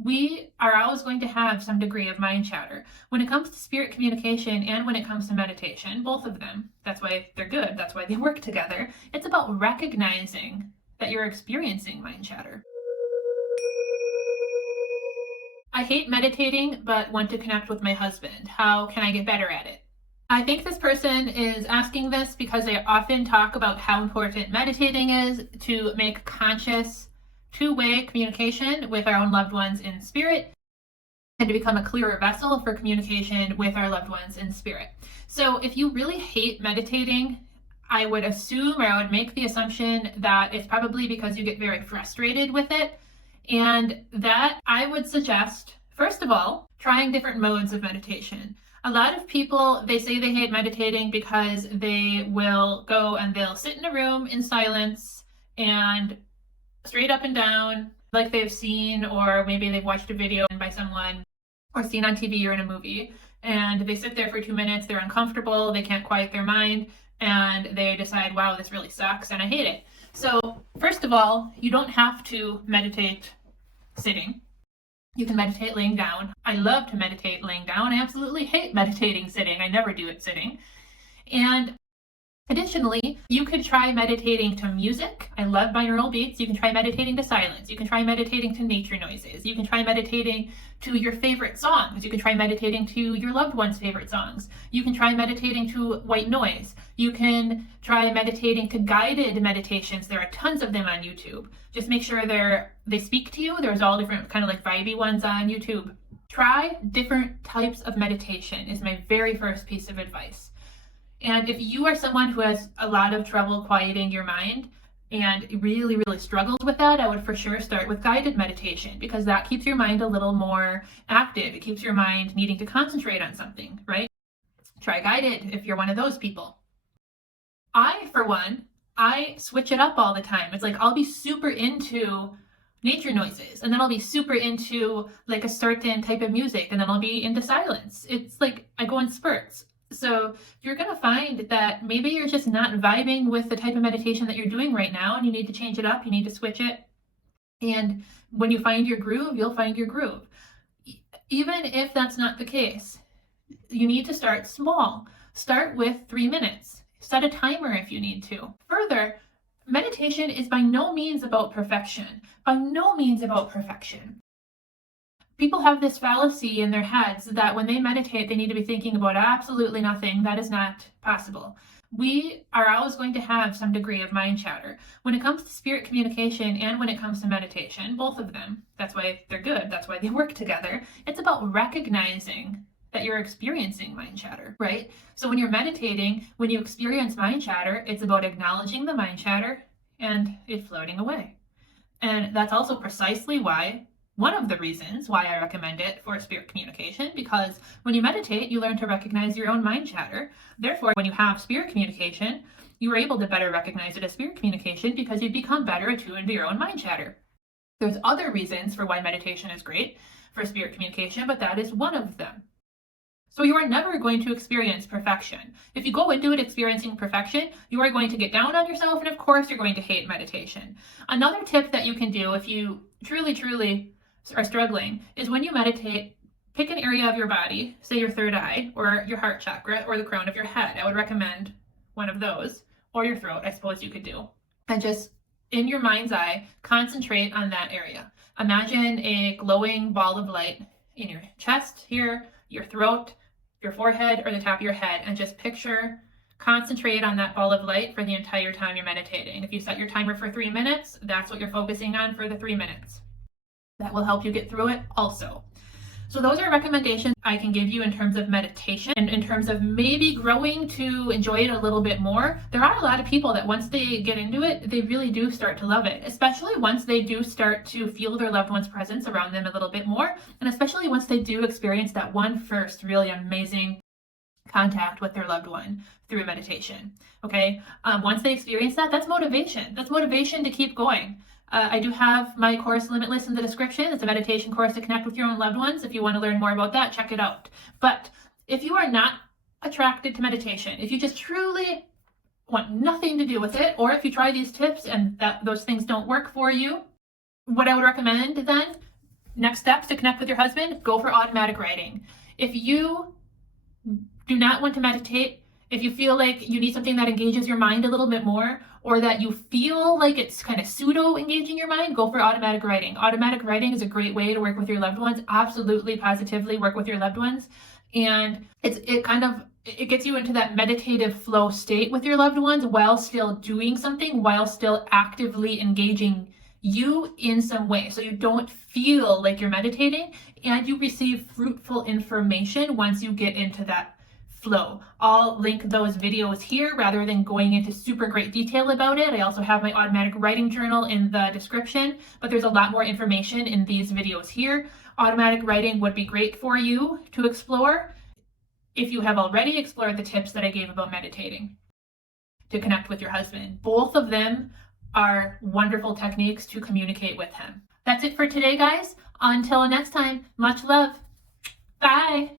we are always going to have some degree of mind chatter. When it comes to spirit communication and when it comes to meditation, both of them, that's why they're good, that's why they work together. It's about recognizing that you're experiencing mind chatter. I hate meditating, but want to connect with my husband. How can I get better at it? I think this person is asking this because they often talk about how important meditating is to make conscious two-way communication with our own loved ones in spirit and to become a clearer vessel for communication with our loved ones in spirit. So if you really hate meditating, I would assume, or I would make the assumption that it's probably because you get very frustrated with it, and that I would suggest, first of all, trying different modes of meditation. A lot of people, they say they hate meditating because they will go and they'll sit in a room in silence and straight up and down, like they've seen, or maybe they've watched a video by someone or seen on TV or in a movie, and they sit there for 2 minutes, they're uncomfortable, they can't quiet their mind, and they decide, wow, this really sucks and I hate it. So first of all, you don't have to meditate sitting. You can meditate laying down. I love to meditate laying down. I absolutely hate meditating sitting. I never do it sitting. And additionally, you could try meditating to music. I love binaural beats. You can try meditating to silence. You can try meditating to nature noises. You can try meditating to your favorite songs. You can try meditating to your loved one's favorite songs. You can try meditating to white noise. You can try meditating to guided meditations. There are tons of them on YouTube. Just make sure they speak to you. There's all different kind of like vibey ones on YouTube. Try different types of meditation is my very first piece of advice. And if you are someone who has a lot of trouble quieting your mind and really, really struggles with that, I would for sure start with guided meditation, because that keeps your mind a little more active. It keeps your mind needing to concentrate on something, right? Try guided if you're one of those people. For one, I switch it up all the time. It's like I'll be super into nature noises, and then I'll be super into like a certain type of music, and then I'll be into silence. It's like I go in spurts. So you're going to find that maybe you're just not vibing with the type of meditation that you're doing right now, and you need to change it up, you need to switch it. And when you find your groove, you'll find your groove. Even if that's not the case, you need to start small. Start with 3 minutes. Set a timer if you need to. Further, meditation is by no means about perfection. By no means about perfection. People have this fallacy in their heads that when they meditate, they need to be thinking about absolutely nothing. That is not possible. We are always going to have some degree of mind chatter. When it comes to spirit communication and when it comes to meditation, both of them, that's why they're good, that's why they work together. It's about recognizing that you're experiencing mind chatter, right? So when you're meditating, when you experience mind chatter, it's about acknowledging the mind chatter and it floating away. And that's also precisely why, one of the reasons why I recommend it for spirit communication, because when you meditate, you learn to recognize your own mind chatter. Therefore, when you have spirit communication, you are able to better recognize it as spirit communication because you become better attuned to your own mind chatter. There's other reasons for why meditation is great for spirit communication, but that is one of them. So you are never going to experience perfection. If you go into it experiencing perfection, you are going to get down on yourself, and of course you're going to hate meditation. Another tip that you can do if you truly are struggling is when you meditate, pick an area of your body, say your third eye or your heart chakra or the crown of your head. I would recommend one of those, or your throat, I suppose you could do. And just in your mind's eye, concentrate on that area. Imagine a glowing ball of light in your chest here, your throat, your forehead, or the top of your head, and just concentrate on that ball of light for the entire time you're meditating. If you set your timer for 3 minutes, that's what you're focusing on for the 3 minutes. That will help you get through it also. So those are recommendations I can give you in terms of meditation and in terms of maybe growing to enjoy it a little bit more. There are a lot of people that once they get into it, they really do start to love it, especially once they do start to feel their loved one's presence around them a little bit more, and especially once they do experience that one first really amazing contact with their loved one through meditation. Okay, once they experience that, that's motivation. That's motivation to keep going. I do have my course Limitless in the description. It's a meditation course to connect with your own loved ones. If you want to learn more about that, check it out. But if you are not attracted to meditation, if you just truly want nothing to do with it, or if you try these tips and those things don't work for you, what I would recommend then, next steps to connect with your husband, go for automatic writing. If you do not want to meditate, if you feel like you need something that engages your mind a little bit more, or that you feel like it's kind of pseudo engaging your mind, go for automatic writing. Automatic writing is a great way to work with your loved ones. Absolutely, positively work with your loved ones. And it gets you into that meditative flow state with your loved ones while still doing something, while still actively engaging you in some way. So you don't feel like you're meditating, and you receive fruitful information once you get into that flow. I'll link those videos here rather than going into super great detail about it. I also have my automatic writing journal in the description, but there's a lot more information in these videos here. Automatic writing would be great for you to explore if you have already explored the tips that I gave about meditating to connect with your husband. Both of them are wonderful techniques to communicate with him. That's it for today, guys. Until next time, much love. Bye.